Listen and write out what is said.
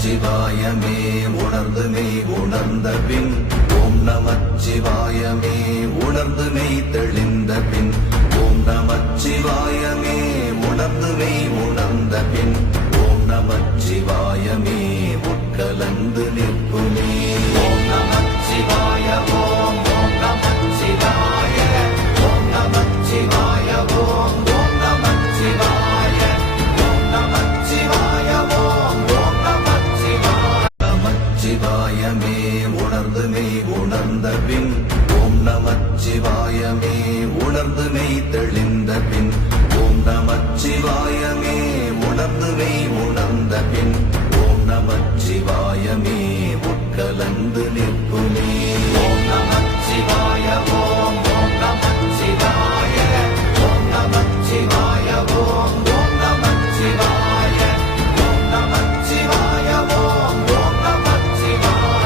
நமச்சிவாயமே உணர்ந்து மெய் உணர்ந்த பின் ஓம் நமச்சிவாயமே உணர்ந்து மெய் தெளிந்த பின் ஓம் நமச்சிவாயமே உணர்ந்து மெய் உணர்ந்த பின் ஓம் நமச்சிவாயமே உட்கலந்து நிற்குமே. ஓம் நமச்சிவாய ஓம் ஓம் நமச்சிவாய ஓம் நமச்சிவாய ஓம் ஓம் நமச்சிவாய ஓம் நமச்சிவாய ஓம் ஓம் நமச்சிவாய. நமச்சிவாயமே உணர்ந்து மெய் உணர்ந்த பின் ஓம் நமச்சிவாயமே உணர்ந்து மெய் தெளிந்த பின் ஓம் நமச்சிவாயமே உணர்ந்து மெய் உணர்ந்த பின் ஓம் நமச்சிவாயமே உட்கலந்து நிற்குமே. ஓம் நமச்சிவாய